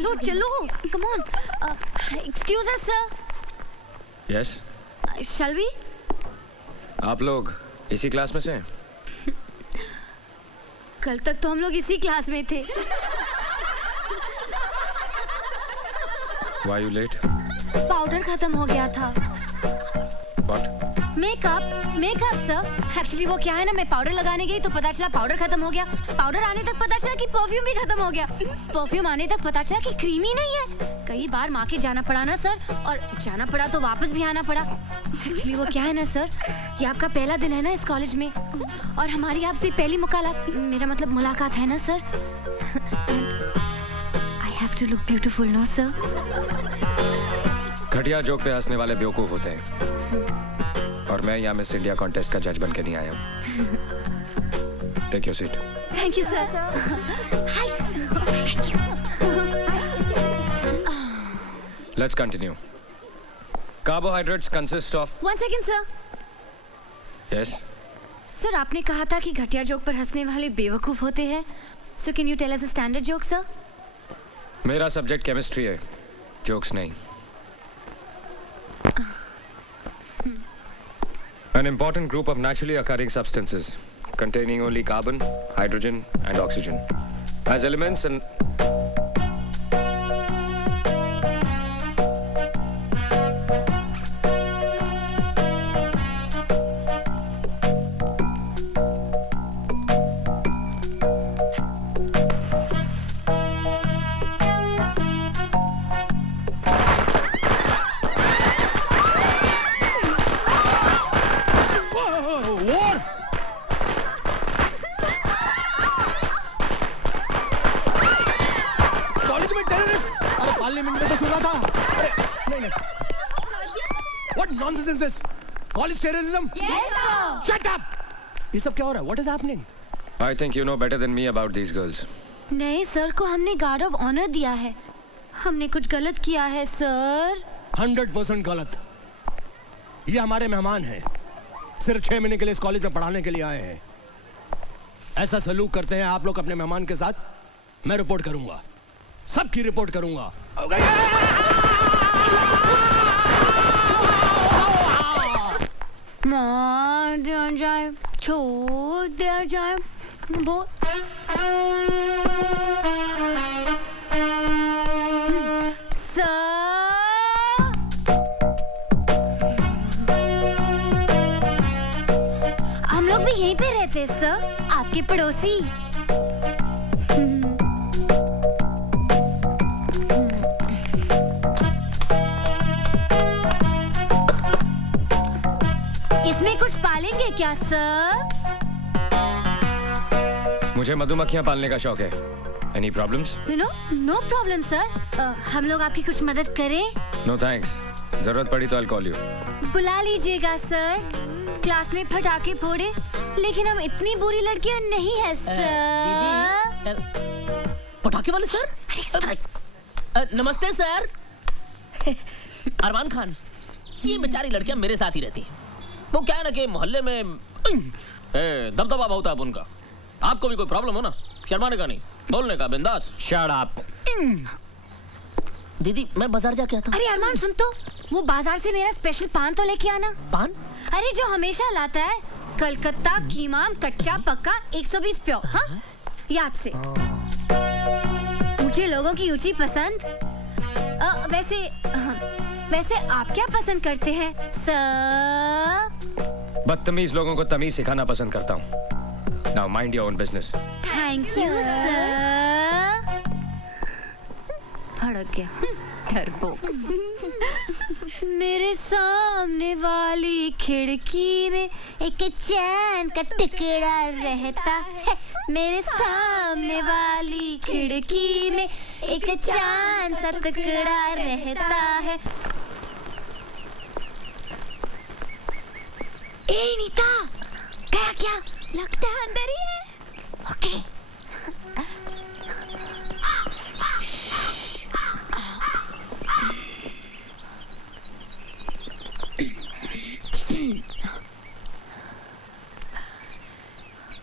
चलो चलो, come on. Excuse us sir. Yes. Shall we? आप लोग इसी क्लास में से हैं? कल तक तो हम लोग इसी क्लास में थे। Why you late? पाउडर खत्म हो गया था। What? Makeup sir. एक्चुअली वो क्या है ना, मैं पाउडर लगाने गई तो पता चला पाउडर खत्म हो गया। पाउडर आने तक पता चला कि परफ्यूम भी खत्म हो गया। परफ्यूम आने तक पता चला कि क्रीम ही नहीं है। कई बार माँ के जाना पड़ा ना सर, और जाना पड़ा तो वापस भी आना पड़ा। एक्चुअली वो क्या है ना सर, ये आपका पहला दिन है ना इस कॉलेज में, और हमारी आपसे पहली मुलाकात है ना sir. I have to look beautiful no sir. घटिया जोक पे हंसने वाले बेवकूफ होते हैं, और मैं यहाँ मिस इंडिया कॉन्टेस्ट का जज बन के नहीं आया हूँ। Take your seat. Thank you sir. Let's continue. Carbohydrates consist of... One second sir. Yes. Sir आपने कहा था कि घटिया जोक पर हंसने वाले बेवकूफ होते हैं। So can you tell us a standard joke sir? मेरा सब्जेक्ट केमिस्ट्री है, जोक्स नहीं। An important group of naturally occurring substances containing only carbon, hydrogen and oxygen as elements and College terrorism? Yes sir. Shut up! ये सब क्या हो रहा है? What is happening? I think you know better than me about these girls. नहीं sir को हमने guard of honour दिया है। हमने कुछ गलत किया है सर। 100% गलत। ये हमारे मेहमान हैं, सिर्फ 6 महीने के लिए इस कॉलेज में पढ़ाने के लिए आए हैं। ऐसा सलूक करते हैं आप लोग अपने मेहमान के साथ? मैं रिपोर्ट करूंगा, सबकी रिपोर्ट करूंगा। मार दिया जाए, छोड़ दिया जाए, वो हम लोग भी यहीं पे रहते सर, आपके पड़ोसी। इसमें कुछ पालेंगे क्या सर? मुझे मधुमक्खियां पालने का शौक है। Any problems? No problem sir. हम लोग आपकी कुछ मदद करें? No thanks. जरूरत पड़ी तो I'll call you. बुला लीजिएगा सर। क्लास में पटाखे फोड़े, लेकिन हम इतनी बुरी लड़कियां नहीं है सर। पटाखे वाले सर? नमस्ते सर। अरमान खान, ये बेचारी लड़कियां मेरे साथ ही रहती हैं। वो क्या है ना कि मोहल्ले में दबदबा बहुत है उनका। आपको भी कोई प्रॉब्लम हो ना, शर्माने का नहीं, बोलने का, बिंदास। Shut up. दीदी मैं बाजार जाके आता हूँ। अरे अरमान सुन तो, वो बाजार से मेरा स्पेशल पान तो लेके आना। पान? अरे जो हमेशा लाता है, कलकत्ता कीमाम कच्चा पक्का 120 प्योर। हाँ याद से। मुझे लोगों की ऊंची पसंद। वैसे आप क्या पसंद करते हैं सर? बदतमीज लोगों को तमीज सिखाना पसंद करता हूँ। Now mind your own business. Thank you sir. भड़क गया डरपोक। मेरे सामने वाली खिड़की में एक चैन का टुकड़ा रहता है। मेरे सामने वाली खिड़की में एक चांद सा टुकड़ा रहता है। ए नीता, क्या क्या लगता है अंदर ही है। ओके।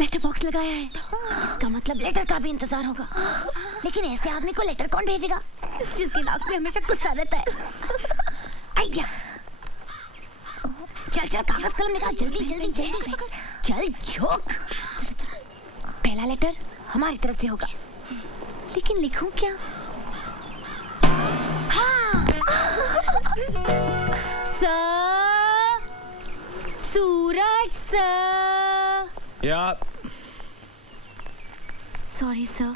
लेटर बॉक्स लगाया है, इसका मतलब लेटर का भी इंतजार होगा। लेकिन ऐसे आदमी को लेटर कौन भेजेगा जिसकी नाक पे हमेशा गुस्सा रहता है? आइडिया। चल चल कागज कलम निकाल, जल्दी जल्दी जल्दी। चल झोंक। पहला लेटर हमारी तरफ से होगा, लेकिन लिखूं क्या? हाँ। सर, सूरज सर। या सॉरी सर,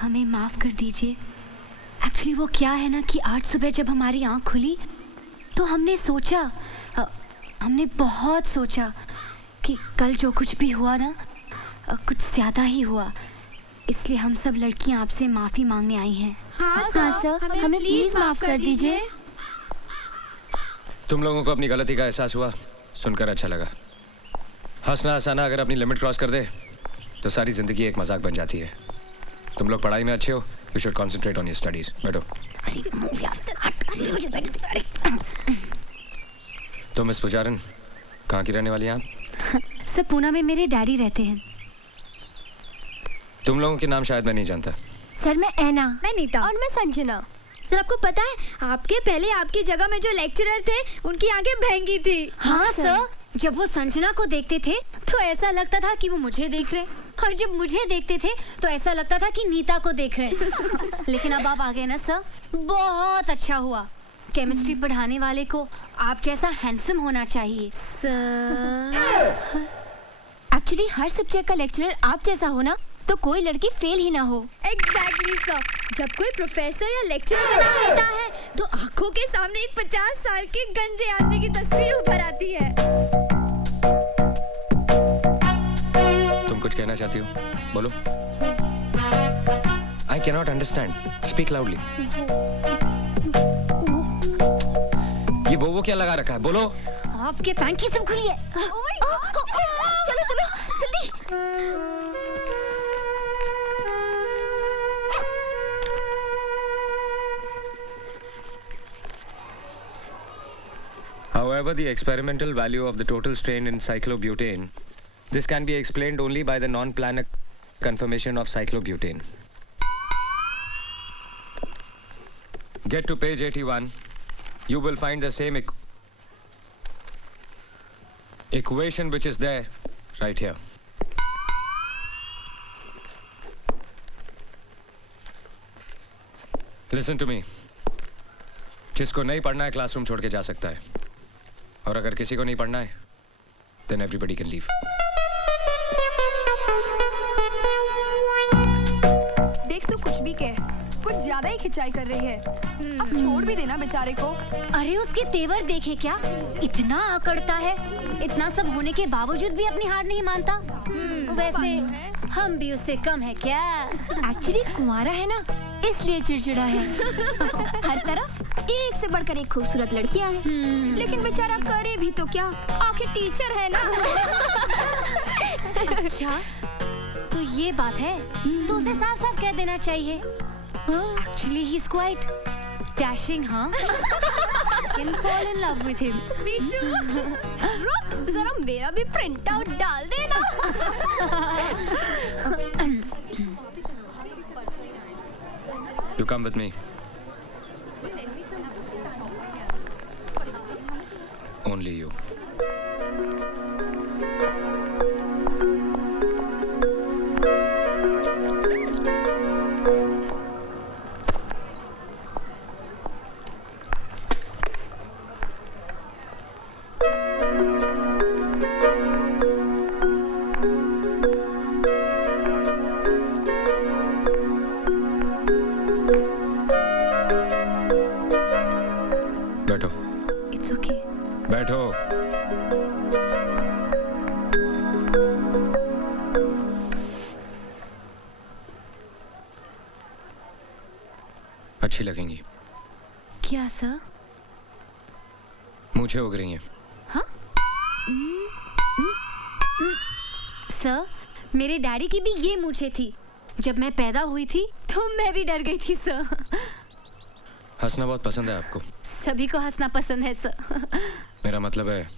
हमें माफ कर दीजिए। एक्चुअली वो क्या है ना कि आज सुबह जब हमारी आंख खुली तो हमने सोचा, हमने बहुत सोचा कि कल जो कुछ भी हुआ ना कुछ ज़्यादा ही हुआ, इसलिए हम सब लड़कियां आपसे माफ़ी मांगने आई हैं। हाँ सर, हमें प्लीज माफ कर दीजिए। तुम लोगों को अपनी गलती का एहसास हुआ, सुनकर अच्छा लगा। हंसना हंसाना अगर अपनी लिमिट क्रॉस कर दे तो सारी जिंदगी एक मजाक बन जाती है। तुम लोग पढ़ाई में अच्छे हो, you should concentrate on your studies. बैठो। तो मिस पुजारन, कहाँ की रहने वाली हैं आप? सर, पूना में मेरे डैडी रहते हैं। तुम लोगों के नाम शायद मैं नहीं जानता। सर मैं ऐना। मैं नीता। और मैं संजना। सर आपको पता है, आपके पहले आपकी जगह में जो लेक्चरर थे उनकी आंखें भैंगी थी। हाँ सर, जब वो संजना को देखते थे तो ऐसा लगता था कि वो मुझे देख रहे, और जब मुझे देखते थे तो ऐसा लगता था कि नीता को देख रहे। लेकिन अब आप आ गए ना सर, बहुत अच्छा हुआ। केमिस्ट्री पढ़ाने वाले को आप जैसा हैंडसम होना चाहिए सर। एक्चुअली हर सब्जेक्ट का लेक्चरर आप जैसा हो ना तो कोई लड़की फेल ही ना हो। एग्जैक्टली सर, जब कोई प्रोफेसर या लेक्चरर बना होता है तो आंखों के सामने एक 50 साल के गंजे आदमी की तस्वीर उभर आती है। तुम कुछ कहना चाहती हो? बोलो। I cannot understand, speak loudly. ये वो क्या लगा रखा है? बोलो। आपके पैंट की सब खुली है। चलो चलो जल्दी। However, the experimental value of the total strain in cyclobutane, this can be explained only by the non-planar conformation of cyclobutane. Get to page 81. You will find the same equation which is there right here. Listen to me. जिसको नहीं पढ़ना है classroom छोड़ के जा सकता है, और अगर किसी को नहीं पढ़ना है then everybody can leave. देख तू कुछ भी कह, कुछ ज्यादा ही खिंचाई कर रही है। अब छोड़ भी देना बेचारे को। अरे उसके तेवर देखे क्या, इतना आकड़ता है। इतना सब होने के बावजूद भी अपनी हार नहीं मानता। वैसे हम भी उससे कम है क्या? एक्चुअली कुंवारा है ना, इसलिए चिड़चिड़ा है। हर तरफ एक से बढ़कर एक खूबसूरत लड़कियां हैं, लेकिन बेचारा करे भी तो क्या, आखिर टीचर है ना। अच्छा, तो ये बात है, तो उसे साफ साफ कह देना चाहिए। Actually, he's quite dashing, huh? Can fall in love with him. रुक, जरा मेरा भी प्रिंट आउट डाल देना। You come with me. Only you. बैठो। It's okay. बैठो। अच्छी लगेंगी। क्या सर? मूछें उग रही हैं। हाँ? सर, मेरे डैडी की भी ये मूछें थी। जब मैं पैदा हुई थी तो मैं भी डर गई थी सर। हंसना बहुत पसंद है आपको। सभी को हंसना पसंद है सर। मेरा मतलब है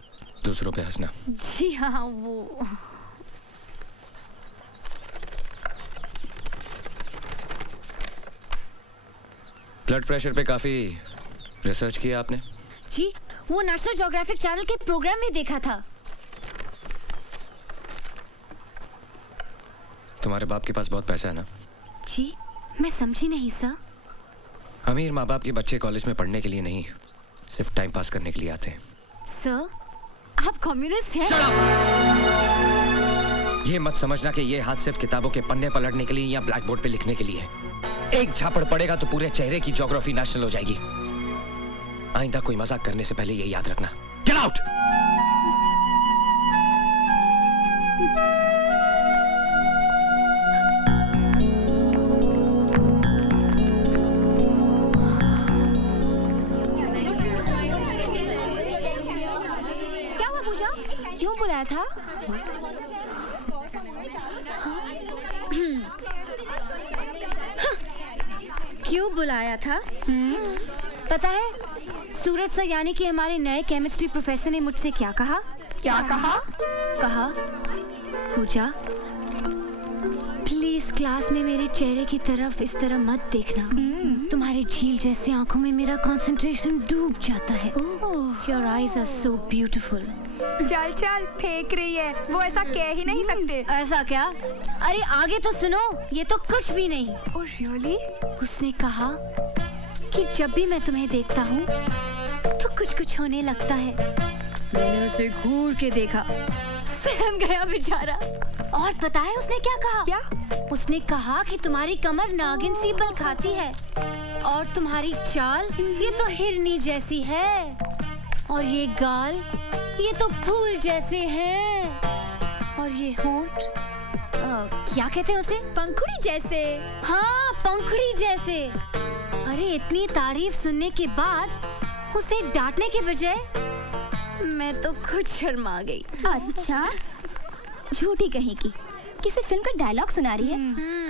दूसरों पे हंसना। जी हाँ, वो ब्लड प्रेशर पे काफी रिसर्च किया आपने? जी, वो नेशनल ज्योग्राफिक चैनल के प्रोग्राम में देखा था। तुम्हारे बाप के पास बहुत पैसा है ना? जी, मैं समझी नहीं सर। अमीर माँ बाप के बच्चे कॉलेज में पढ़ने के लिए नहीं, सिर्फ टाइम पास करने के लिए आते हैं। सर, आप कम्युनिस्ट हैं? ये मत समझना कि ये हाथ सिर्फ किताबों के पन्ने पलटने के लिए या ब्लैक बोर्ड पे लिखने के लिए है। एक झापड़ पड़ेगा तो पूरे चेहरे की ज्योग्राफी नेशनल हो जाएगी। आइंदा कोई मजाक करने से पहले ये याद रखना। Get out! क्या हुआ पूजा? क्यों बुलाया था? क्यों बुलाया था? पता है, सूरज सर यानी कि हमारे नए केमिस्ट्री प्रोफेसर ने मुझसे क्या कहा? क्या कहा? कहा, पूजा प्लीज क्लास में मेरे चेहरे की तरफ इस तरह मत देखना। तुम्हारे झील जैसी आंखों में मेरा कंसंट्रेशन डूब जाता है। Your eyes are so beautiful. चल चल, फेंक रही है, वो ऐसा कह ही नहीं सकते। ऐसा क्या? अरे आगे तो सुनो, ये तो कुछ भी नहीं। Oh really? उसने कहा कि जब भी मैं तुम्हें देखता हूँ तो कुछ कुछ होने लगता है। मैंने उसे घूर के देखा, सहम गया बेचारा। और पता है उसने क्या कहा? क्या? उसने कहा कि तुम्हारी कमर नागिन सी बल खाती है और तुम्हारी चाल ये तो हिरनी जैसी है और ये गाल ये तो फूल जैसे हैं और ये होंठ क्या कहते हैं उसे? पंखुड़ी जैसे। हाँ, पंखुड़ी जैसे। अरे इतनी तारीफ सुनने के बाद उसे डांटने के बजाय मैं तो खुद शर्मा गई। अच्छा, झूठी कहीं की किसी फिल्म का डायलॉग सुना रही है।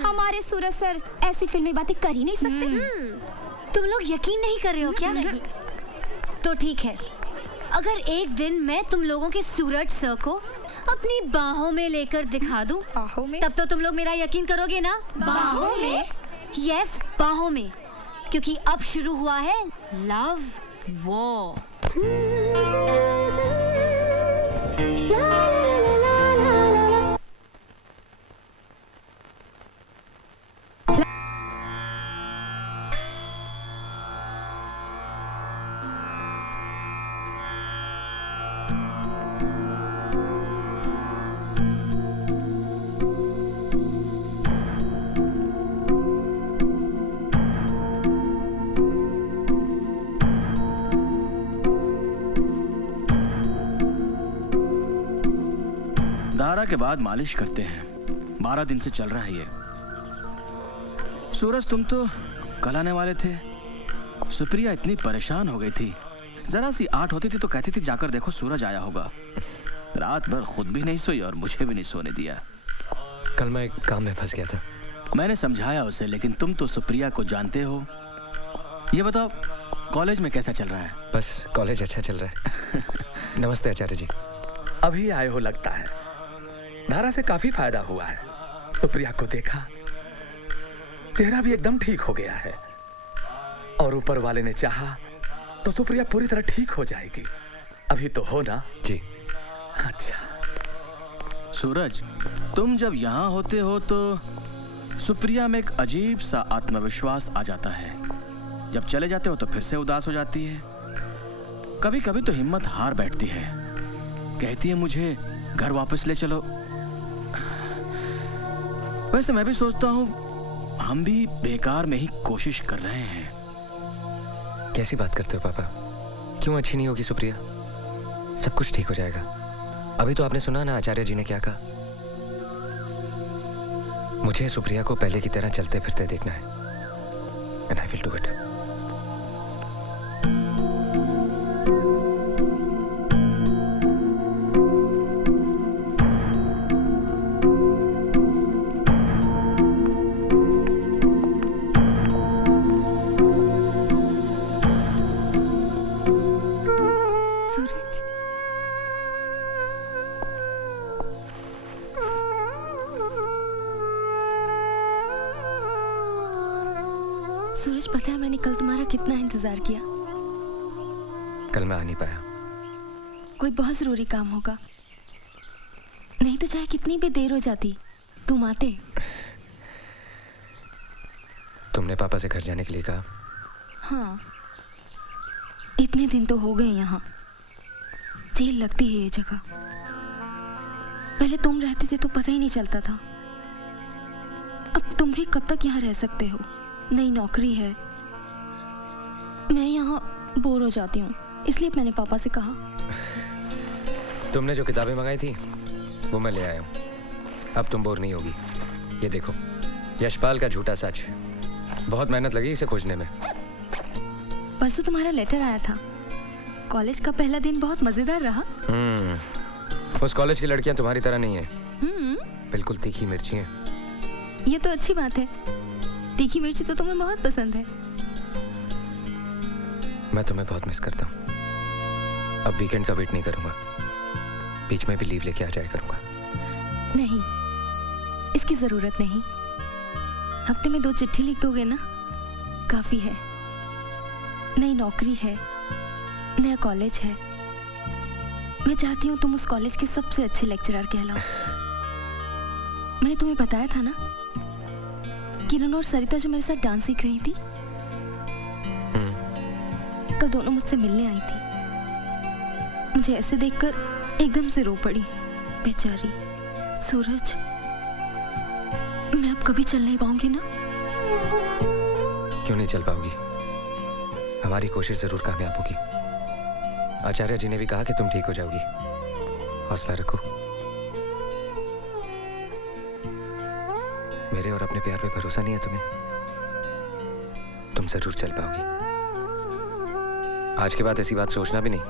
हमारे सूरज सर ऐसी फिल्मी बातें कर ही नहीं सकते। तुम लोग यकीन नहीं कर रहे हो क्या? नहीं। तो ठीक है, अगर एक दिन मैं तुम लोगों के सूरज सर को अपनी बाहों में लेकर दिखा दूं, बाहों में? तब तो तुम लोग मेरा यकीन करोगे ना? बाहों में? यस, बाहों में, क्योंकि अब शुरू हुआ है लव वॉर। धारा के बाद मालिश करते हैं। 12 दिन से चल रहा है ये। सूरज, तुम तो कल आने वाले थे। सुप्रिया इतनी परेशान हो गई थी, जरा सी आठ होती थी तो कहती थी जाकर देखो सूरज आया होगा। रात भर खुद भी नहीं सोई और मुझे भी नहीं सोने दिया। कल मैं एक काम में फंस गया था। मैंने समझाया उसे, लेकिन तुम तो सुप्रिया को जानते हो। ये बताओ, कॉलेज में कैसा चल रहा है? बस कॉलेज अच्छा चल रहा है। नमस्ते आचार्य जी। अभी आए हो लगता है। धारा से काफी फायदा हुआ है। सुप्रिया को देखा, चेहरा भी एकदम ठीक हो गया है और ऊपर वाले ने चाहा तो सुप्रिया पूरी तरह ठीक हो जाएगी। अभी तो हो ना? जी। अच्छा सूरज, तुम जब यहाँ होते हो तो सुप्रिया में एक अजीब सा आत्मविश्वास आ जाता है। जब चले जाते हो तो फिर से उदास हो जाती है। कभी कभी तो हिम्मत हार बैठती है, कहती है मुझे घर वापस ले चलो। वैसे मैं भी सोचता हूँ हम भी बेकार में ही कोशिश कर रहे हैं। कैसी बात करते हो पापा? क्यों अच्छी नहीं होगी सुप्रिया? सब कुछ ठीक हो जाएगा। अभी तो आपने सुना ना आचार्य जी ने क्या कहा। मुझे सुप्रिया को पहले की तरह चलते फिरते देखना है, and I will do it. Suraj, पता है मैंने कल तुम्हारा कितना इंतजार किया। कल मैं आ नहीं पाया। कोई बहुत जरूरी काम होगा, नहीं तो चाहे कितनी भी देर हो जाती तुम आते। तुमने पापा से घर जाने के लिए कहा? हाँ, इतने दिन तो हो गए यहाँ। जेल लगती है ये जगह। पहले तुम रहते थे तो पता ही नहीं चलता था। अब तुम भी कब तक यहाँ रह सकते हो? नई नौकरी है, मैं यहाँ बोर हो जाती हूँ, इसलिए मैंने पापा से कहा। तुमने जो किताबें मंगाई थी वो मैं ले आया हूँ। अब तुम बोर नहीं होगी। ये देखो, यशपाल का झूठा सच। बहुत मेहनत लगी इसे खोजने में। परसों तुम्हारा लेटर आया था। कॉलेज का पहला दिन बहुत मजेदार रहा। उस कॉलेज की लड़कियां तुम्हारी तरह नहीं है। बिल्कुल तीखी मिर्ची हैं। ये तो अच्छी बात है। तीखी मिर्ची तो तुम्हें बहुत पसंद है। मैं तुम्हें बहुत मिस करता हूँ। अब वीकेंड का वेट नहीं करूंगा, बीच में भी लीव लेके आ जाया करूंगा। नहीं, इसकी जरूरत नहीं। हफ्ते में 2 चिट्ठी लिख दोगे ना, काफी है। नई नौकरी है, नया कॉलेज है। मैं चाहती हूँ तुम उस कॉलेज के सबसे अच्छे लेक्चरर कहलाओ। मैंने तुम्हें बताया था ना, किरण और सरिता जो मेरे साथ डांस सीख रही थी, कल दोनों मुझसे मिलने आई थी। मुझे ऐसे देखकर एकदम से रो पड़ी। बेचारी। सूरज, मैं अब कभी चल नहीं पाऊंगी ना? क्यों नहीं चल पाओगी? हमारी कोशिश जरूर कामयाब होगी। आचार्य जी ने भी कहा कि तुम ठीक हो जाओगी। हौसला रखो। मेरे और अपने प्यार पे भरोसा नहीं है तुम्हें? तुम जरूर चल पाओगी। आज के बाद ऐसी बात सोचना भी नहीं।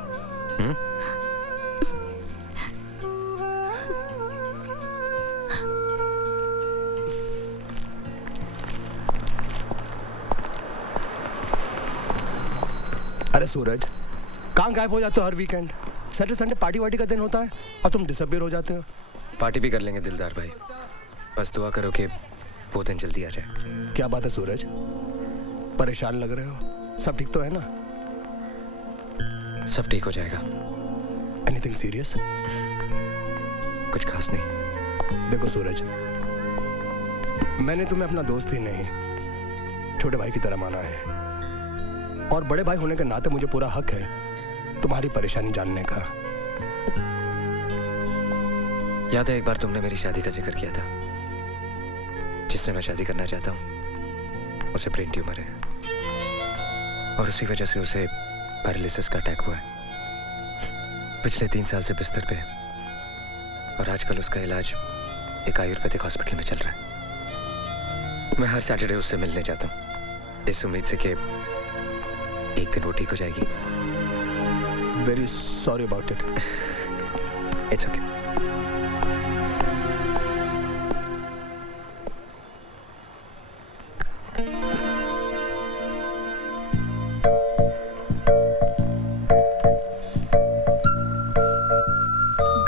अरे सूरज, कहाँ गायब हो जाते हो हर वीकेंड? सैटरडे संडे पार्टी वार्टी का दिन होता है और तुम डिसअपीयर हो जाते हो। पार्टी भी कर लेंगे दिलदार भाई, बस दुआ करो कि वो दिन जल्दी आ जाए। क्या बात है सूरज, परेशान लग रहे हो? सब ठीक तो है ना? सब ठीक हो जाएगा। Anything serious? कुछ खास नहीं। देखो सूरज, मैंने तुम्हें अपना दोस्त ही नहीं, छोटे भाई की तरह माना है, और बड़े भाई होने के नाते मुझे पूरा हक है तुम्हारी परेशानी जानने का। याद है एक बार तुमने मेरी शादी का जिक्र किया था? जिससे मैं शादी करना चाहता हूँ उसे ब्रेन ट्यूमर है, और उसी वजह से उसे पैरालिसिस का अटैक हुआ है। पिछले 3 साल से बिस्तर पे है, और आजकल उसका इलाज एक आयुर्वेदिक हॉस्पिटल में चल रहा है। मैं हर सैटरडे उससे मिलने जाता हूँ, इस उम्मीद से कि एक दिन वो ठीक हो जाएगी। Very sorry about it. It's okay.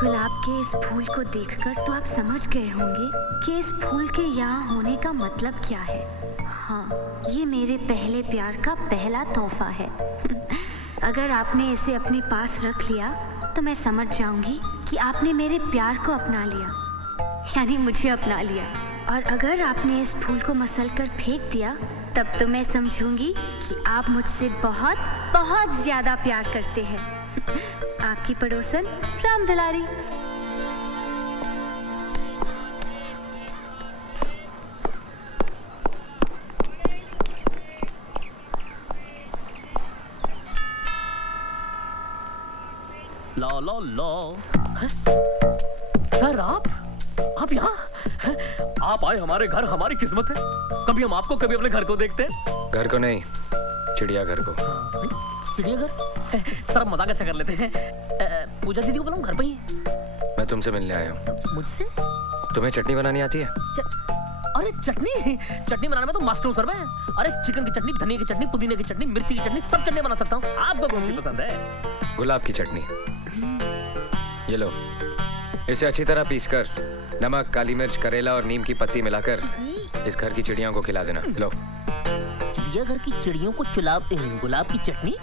गुलाब के इस फूल को देखकर तो आप समझ गए होंगे कि इस फूल के यहाँ होने का मतलब क्या है। हाँ, ये मेरे पहले प्यार का पहला तोहफा है। अगर आपने इसे अपने पास रख लिया तो मैं समझ जाऊंगी कि आपने मेरे प्यार को अपना लिया, यानी मुझे अपना लिया। और अगर आपने इस फूल को मसल कर फेंक दिया तब तो मैं समझूंगी कि आप मुझसे बहुत बहुत ज्यादा प्यार करते हैं। आपकी पड़ोसन राम दुलारी। लो लो लो। सर आप यहाँ? आप आए हमारे घर, हमारी किस्मत है। कभी हम आपको, कभी अपने घर को देखते हैं। घर को नहीं, चिड़ियाघर को। चिड़ियाघर? सर हम मजाक अच्छा कर लेते हैं। पूजा दीदी को बुलाऊं, घर पे ही है। मैं तुमसे मिलने आया हूँ। मुझसे? तुम्हें चटनी बनानी आती है? अरे चटनी बनाने में तो मास्टर हूँ सर मैं। अरे चिकन की चटनी, धनिया की चटनी, पुदीने की चटनी, मिर्ची की चटनी, सब चटनी बना सकता हूँ। आपको कौन सी पसंद है? गुलाब की चटनी। ये लो, इसे अच्छी तरह पीसकर नमक, काली मिर्च, करेला और नीम की पत्ती मिलाकर इस घर की चिड़ियों को खिला देना। लो। चिड़ियाघर की चिड़ियों को गुलाब की चटनी।